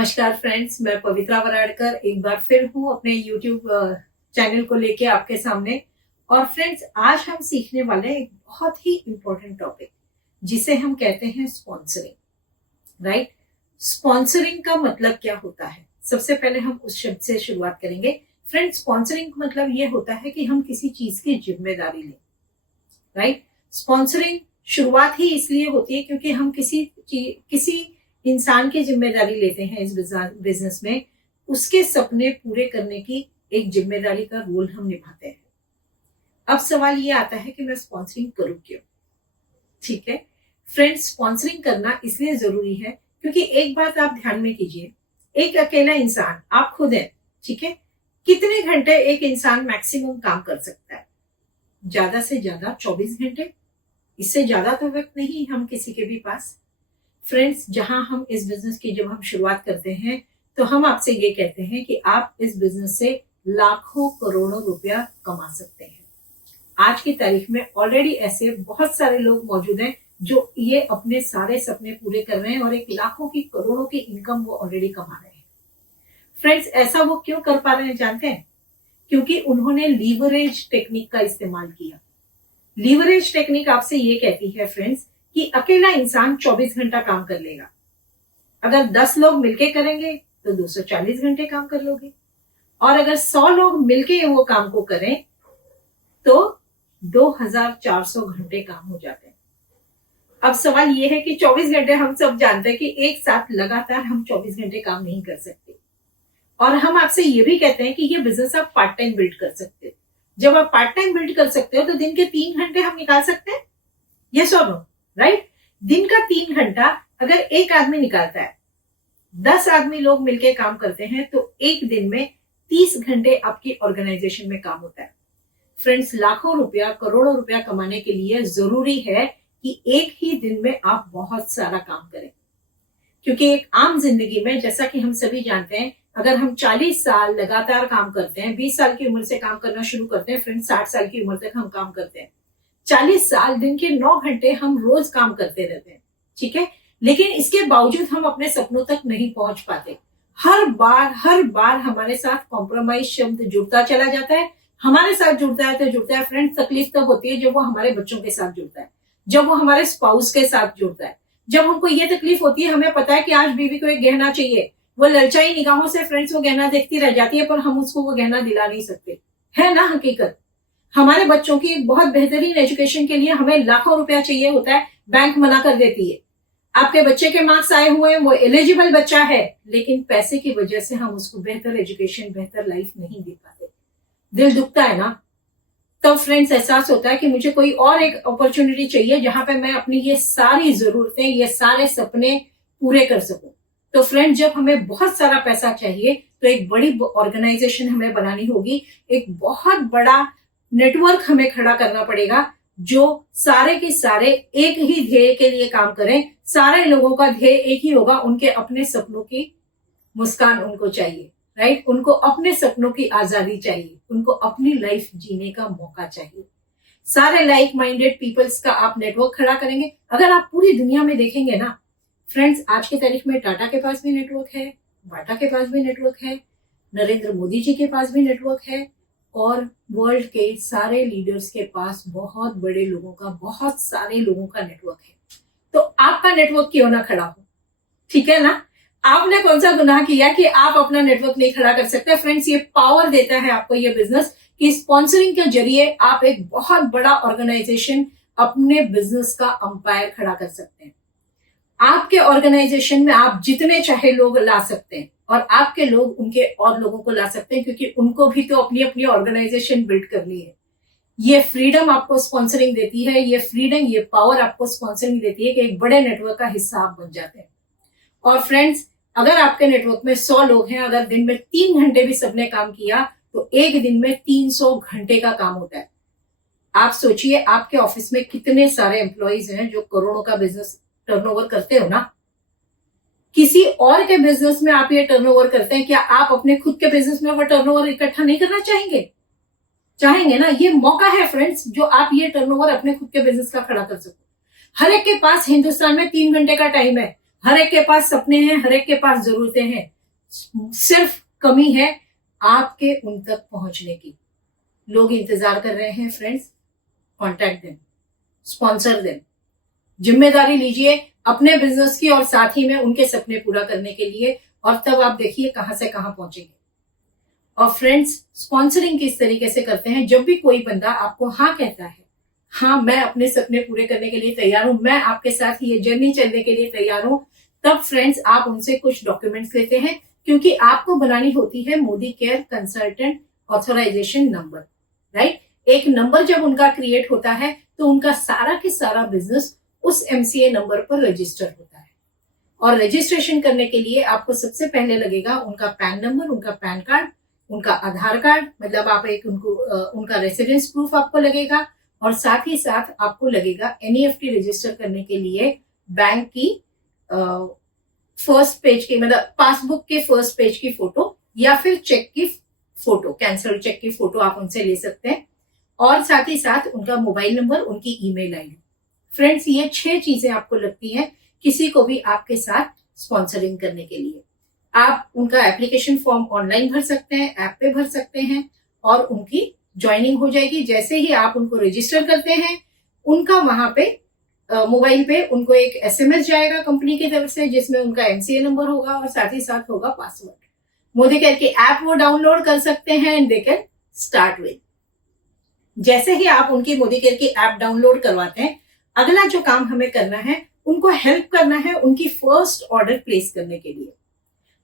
नमस्कार फ्रेंड्स, मैं पवित्रा वराडकर एक बार फिर हूँ अपने यूट्यूब चैनल को लेके आपके सामने। और फ्रेंड्स, आज हम सीखने वाले हैं एक बहुत ही इम्पोर्टेंट टॉपिक जिसे हम कहते हैं स्पॉन्सरिंग। राइट, स्पॉन्सरिंग का मतलब क्या होता है? सबसे पहले हम उस शब्द से शुरुआत करेंगे। फ्रेंड्स, स्पॉन्सरिंग का मतलब ये होता है कि हम किसी चीज की जिम्मेदारी लें। राइट, स्पॉन्सरिंग शुरुआत ही इसलिए होती है क्योंकि हम किसी इंसान की जिम्मेदारी लेते हैं इस बिजनेस में, उसके सपने पूरे करने की एक जिम्मेदारी का रोल हम निभाते हैं। अब सवाल ये आता है कि मैं स्पॉन्सरिंग करूं क्यों? ठीक है फ्रेंड्स, स्पॉन्सरिंग करना इसलिए जरूरी है क्योंकि एक बात आप ध्यान में कीजिए, एक अकेला इंसान, आप खुद हैं, ठीक है, कितने घंटे एक इंसान मैक्सिमम काम कर सकता है? ज्यादा से ज्यादा 24 घंटे। इससे ज्यादा तो वक्त नहीं हम किसी के भी पास। फ्रेंड्स, जहां हम इस बिजनेस की जब हम शुरुआत करते हैं तो हम आपसे ये कहते हैं कि आप इस बिजनेस से लाखों करोड़ों रुपया कमा सकते हैं। आज की तारीख में ऑलरेडी ऐसे बहुत सारे लोग मौजूद हैं जो ये अपने सारे सपने पूरे कर रहे हैं और एक लाखों की करोड़ों की इनकम वो ऑलरेडी कमा रहे हैं। फ्रेंड्स, ऐसा वो क्यों कर पा रहे हैं जानते हैं? क्योंकि उन्होंने लीवरेज टेक्निक का इस्तेमाल किया। लीवरेज टेक्निक आपसे ये कहती है फ्रेंड्स कि अकेला इंसान 24 घंटा काम कर लेगा। अगर 10 लोग मिलके करेंगे तो 240 घंटे काम कर लोगे, और अगर 100 लोग मिलके वो काम को करें तो 2400 घंटे काम हो जाते हैं। अब सवाल ये है कि 24 घंटे हम सब जानते हैं कि एक साथ लगातार हम 24 घंटे काम नहीं कर सकते, और हम आपसे ये भी कहते हैं कि ये बिजनेस आप पार्ट टाइम बिल्ड कर सकते हो। जब आप पार्ट टाइम बिल्ड कर सकते हो तो दिन के 3 घंटे हम निकाल सकते हैं, यस और नो? राइट, दिन का 3 घंटा अगर एक आदमी निकालता है, 10 आदमी लोग मिलकर काम करते हैं तो एक दिन में 30 घंटे आपकी ऑर्गेनाइजेशन में काम होता है। फ्रेंड्स, लाखों रुपया, करोड़ों रुपया कमाने के लिए जरूरी है कि एक ही दिन में आप बहुत सारा काम करें। क्योंकि एक आम जिंदगी में, जैसा कि हम सभी जानते हैं, अगर हम 40 साल लगातार काम करते हैं, 20 साल की उम्र से काम करना शुरू करते हैं फ्रेंड्स, 60 साल की उम्र तक हम काम करते हैं, 40 साल दिन के 9 घंटे हम रोज काम करते रहते हैं, ठीक है, लेकिन इसके बावजूद हम अपने सपनों तक नहीं पहुंच पाते। हर बार हमारे साथ कॉम्प्रोमाइज शब्द जुड़ता चला जाता है। हमारे साथ जुड़ता है फ्रेंड्स, तकलीफ तब होती है जब वो हमारे बच्चों के साथ जुड़ता है, जब वो हमारे स्पाउस के साथ जुड़ता है, जब हमको ये तकलीफ होती है, हमें पता है कि आज बीवी को एक गहना चाहिए, वो ललचाई निगाहों से फ्रेंड्स वो गहना देखती रह जाती है, पर हम उसको वो गहना दिला नहीं सकते, है ना हकीकत? हमारे बच्चों की बहुत बेहतरीन एजुकेशन के लिए हमें लाखों रुपया चाहिए होता है, बैंक मना कर देती है। आपके बच्चे के मार्क्स आए हुए हैं, वो एलिजिबल बच्चा है, लेकिन पैसे की वजह से हम उसको बेहतर एजुकेशन, बेहतर लाइफ नहीं दे पाते। दिल दुखता है ना? तब फ्रेंड्स एहसास होता है कि मुझे कोई और एक अपॉर्चुनिटी चाहिए जहां पे मैं अपनी ये सारी जरूरतें, ये सारे सपने पूरे कर सकूं। तो फ्रेंड्स, जब हमें बहुत सारा पैसा चाहिए तो एक बड़ी ऑर्गेनाइजेशन हमें बनानी होगी, एक बहुत बड़ा नेटवर्क हमें खड़ा करना पड़ेगा जो सारे के सारे एक ही ध्येय के लिए काम करें। सारे लोगों का ध्येय एक ही होगा, उनके अपने सपनों की मुस्कान उनको चाहिए, राइट, उनको अपने सपनों की आजादी चाहिए, उनको अपनी लाइफ जीने का मौका चाहिए। सारे लाइक माइंडेड पीपल्स का आप नेटवर्क खड़ा करेंगे। अगर आप पूरी दुनिया में देखेंगे ना फ्रेंड्स, आज की तारीख में टाटा के पास भी नेटवर्क है, बाटा के पास भी नेटवर्क है, नरेंद्र मोदी जी के पास भी नेटवर्क है, और वर्ल्ड के सारे लीडर्स के पास बहुत बड़े लोगों का, बहुत सारे लोगों का नेटवर्क है। तो आपका नेटवर्क क्यों ना खड़ा हो? ठीक है ना? आपने कौन सा गुनाह किया कि आप अपना नेटवर्क नहीं खड़ा कर सकते? फ्रेंड्स, ये पावर देता है आपको ये बिजनेस कि स्पॉन्सरिंग के जरिए आप एक बहुत बड़ा ऑर्गेनाइजेशन, अपने बिजनेस का अंपायर खड़ा कर सकते हैं। आपके ऑर्गेनाइजेशन में आप जितने चाहे लोग ला सकते हैं, और आपके लोग उनके और लोगों को ला सकते हैं, क्योंकि उनको भी तो अपनी अपनी ऑर्गेनाइजेशन बिल्ड करनी है। ये फ्रीडम आपको स्पॉन्सरिंग देती है, ये फ्रीडम, ये पावर आपको स्पॉन्सरिंग देती है कि एक बड़े नेटवर्क का हिस्सा आप बन जाते हैं। और फ्रेंड्स, अगर आपके नेटवर्क में 100 लोग हैं, अगर दिन में 3 घंटे भी सबने काम किया तो एक दिन में 300 घंटे का काम होता है। आप सोचिए, आपके ऑफिस में कितने सारे एम्प्लॉइज हैं जो करोड़ों का बिजनेस टर्नओवर करते हो ना। किसी और के बिजनेस में आप ये टर्नओवर करते हैं, क्या आप अपने खुद के बिजनेस में वो टर्नओवर इकट्ठा नहीं करना चाहेंगे? चाहेंगे ना? ये मौका है फ्रेंड्स जो आप ये टर्नओवर अपने खुद के बिजनेस का खड़ा कर सको। हर एक के पास हिंदुस्तान में 3 घंटे का टाइम है, हर एक के पास सपने हैं, हर एक के पास जरूरतें हैं, सिर्फ कमी है आपके उन तक पहुंचने की। लोग इंतजार कर रहे हैं friends, contact them, sponsor them, जिम्मेदारी लीजिए अपने बिजनेस की और साथ ही में उनके सपने पूरा करने के लिए, और तब आप देखिए कहां से कहां पहुंचेंगे। और फ्रेंड्स, स्पॉन्सरिंग किस तरीके से करते हैं, जब भी कोई बंदा आपको हाँ कहता है, हाँ मैं अपने सपने पूरे करने के लिए तैयार हूं, मैं आपके साथ ये जर्नी चलने के लिए तैयार हूं, तब फ्रेंड्स आप उनसे कुछ डॉक्यूमेंट्स लेते हैं, क्योंकि आपको बनानी होती है Modicare consultant authorisation number, right. एक नंबर जब उनका क्रिएट होता है तो उनका सारा के सारा बिजनेस उस एमसीए नंबर पर रजिस्टर होता है। और रजिस्ट्रेशन करने के लिए आपको सबसे पहले लगेगा उनका पैन नंबर, उनका पैन कार्ड, उनका आधार कार्ड, मतलब आप एक उनका रेसिडेंस प्रूफ आपको लगेगा, और साथ ही साथ आपको लगेगा एनईएफटी रजिस्टर करने के लिए बैंक की फर्स्ट पेज की, मतलब पासबुक के फर्स्ट पेज की फोटो, या फिर चेक की फोटो, कैंसल्ड चेक की फोटो आप उनसे ले सकते हैं, और साथ ही साथ उनका मोबाइल नंबर, उनकी ईमेल आईडी। फ्रेंड्स, ये 6 चीजें आपको लगती हैं किसी को भी आपके साथ स्पॉन्सरिंग करने के लिए। आप उनका एप्लीकेशन फॉर्म ऑनलाइन भर सकते हैं, ऐप पे भर सकते हैं, और उनकी ज्वाइनिंग हो जाएगी। जैसे ही आप उनको रजिस्टर करते हैं, उनका वहां पे मोबाइल पे उनको एक एसएमएस जाएगा कंपनी की तरफ से, जिसमें उनका एमसीए नंबर होगा और साथ ही साथ होगा पासवर्ड। मोदी केयर की ऐप वो डाउनलोड कर सकते हैं and they can start with. जैसे ही आप उनकी मोदी केयर की ऐप डाउनलोड करवाते हैं, अगला जो काम हमें करना है, उनको हेल्प करना है उनकी फर्स्ट ऑर्डर प्लेस करने के लिए।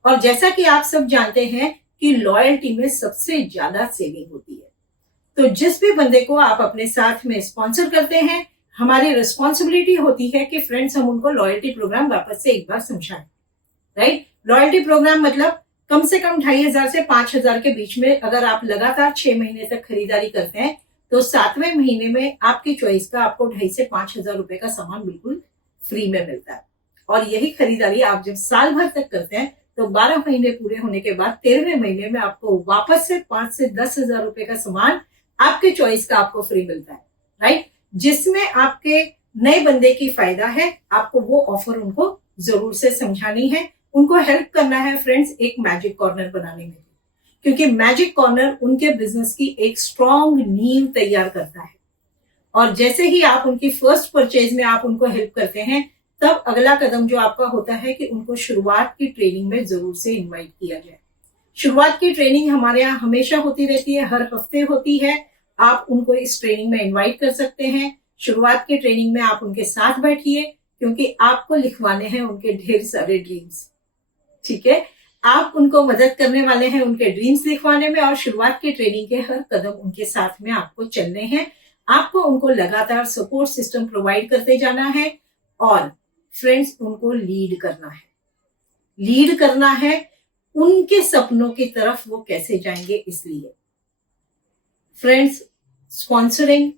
और जैसा कि आप सब जानते हैं कि लॉयल्टी में सबसे ज्यादा सेविंग होती है, तो जिस भी बंदे को आप अपने साथ में स्पॉन्सर करते हैं, हमारी रिस्पॉन्सिबिलिटी होती है कि फ्रेंड्स हम उनको लॉयल्टी प्रोग्राम वापस से एक बार समझाएं, राइट। लॉयल्टी प्रोग्राम मतलब कम से कम 2500 से 5000 के बीच में अगर आप लगातार 6 महीने तक खरीदारी करते हैं, तो 7वें महीने में आपकी चॉइस का आपको 2500 से 5000 रुपए का सामान बिल्कुल फ्री में मिलता है। और यही खरीदारी आप जब साल भर तक करते हैं, तो 12 महीने पूरे होने के बाद 13वें महीने में आपको वापस से 5 से 10,000 रुपए का सामान आपके चॉइस का आपको फ्री मिलता है, राइट। जिसमें आपके नए बंदे की फायदा है, आपको वो ऑफर उनको जरूर से समझानी है, उनको हेल्प करना है फ्रेंड्स एक मैजिक कॉर्नर बनाने में, क्योंकि मैजिक कॉर्नर उनके बिजनेस की एक स्ट्रॉन्ग नींव तैयार करता है। और जैसे ही आप उनकी फर्स्ट परचेज में आप उनको हेल्प करते हैं, तब अगला कदम जो आपका होता है कि उनको शुरुआत की ट्रेनिंग में जरूर से इन्वाइट किया जाए। शुरुआत की ट्रेनिंग हमारे यहाँ हमेशा होती रहती है, हर हफ्ते होती है। आप उनको इस ट्रेनिंग में इन्वाइट कर सकते हैं। शुरुआत की ट्रेनिंग में आप उनके साथ बैठिए, क्योंकि आपको लिखवाने हैं उनके ढेर सारे ड्रीम्स, ठीक है। आप उनको मदद करने वाले हैं उनके ड्रीम्स लिखवाने में, और शुरुआत की ट्रेनिंग के हर कदम उनके साथ में आपको चलने हैं। आपको उनको लगातार सपोर्ट सिस्टम प्रोवाइड करते जाना है, और फ्रेंड्स उनको लीड करना है। लीड करना है उनके सपनों की तरफ वो कैसे जाएंगे। इसलिए फ्रेंड्स, स्पॉन्सरिंग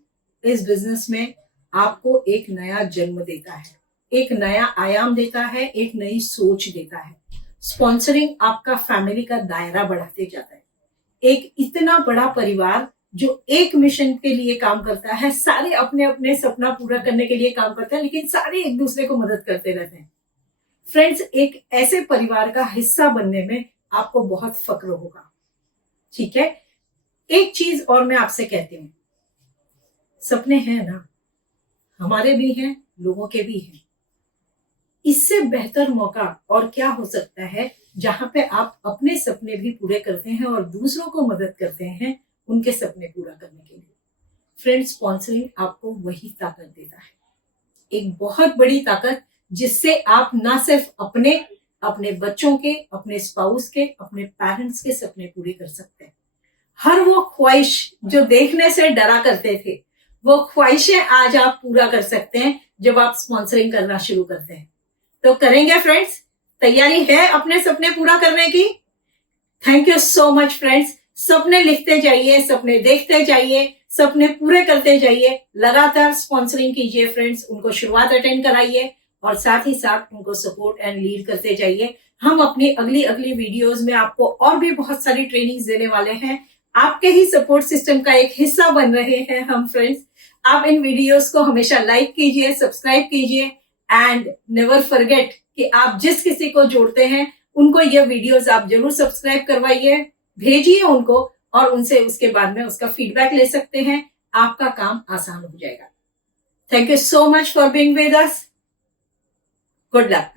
इस बिजनेस में आपको एक नया जन्म देता है, एक नया आयाम देता है, एक नई सोच देता है। स्पॉन्सरिंग आपका फैमिली का दायरा बढ़ाते जाता है। एक इतना बड़ा परिवार जो एक मिशन के लिए काम करता है, सारे अपने अपने सपना पूरा करने के लिए काम करते हैं, लेकिन सारे एक दूसरे को मदद करते रहते हैं। फ्रेंड्स, एक ऐसे परिवार का हिस्सा बनने में आपको बहुत फक्र होगा, ठीक है। एक चीज और मैं आपसे कहती हूँ, सपने हैं ना, हमारे भी हैं, लोगों के भी हैं। इससे बेहतर मौका और क्या हो सकता है, जहां पे आप अपने सपने भी पूरे करते हैं और दूसरों को मदद करते हैं उनके सपने पूरा करने के लिए। फ्रेंड्स, स्पॉन्सरिंग आपको वही ताकत देता है, एक बहुत बड़ी ताकत, जिससे आप ना सिर्फ अपने बच्चों के, अपने स्पाउस के, अपने पेरेंट्स के सपने पूरे कर सकते हैं। हर वो ख्वाहिश जो देखने से डरा करते थे, वो ख्वाहिशें आज आप पूरा कर सकते हैं जब आप स्पॉन्सरिंग करना शुरू करते हैं। तो करेंगे फ्रेंड्स? तैयारी है अपने सपने पूरा करने की? Thank you so much friends. सपने लिखते जाइए, सपने देखते जाइए, सपने पूरे करते जाइए, लगातार स्पॉन्सरिंग कीजिए फ्रेंड्स, उनको शुरुआत अटेंड कराइए और साथ ही साथ उनको सपोर्ट एंड लीड करते जाइए। हम अपनी अगली वीडियोस में आपको और भी बहुत सारी ट्रेनिंग्स देने वाले हैं। आपके ही सपोर्ट सिस्टम का एक हिस्सा बन रहे हैं हम फ्रेंड्स। आप इन वीडियोस को हमेशा लाइक कीजिए, सब्सक्राइब कीजिए एंड नेवर फॉरगेट कि आप जिस किसी को जोड़ते हैं उनको ये वीडियोस आप जरूर सब्सक्राइब करवाइए, भेजिए उनको और उनसे उसके बाद में उसका फीडबैक ले सकते हैं। आपका काम आसान हो जाएगा। Thank you so much for being with us. Good luck.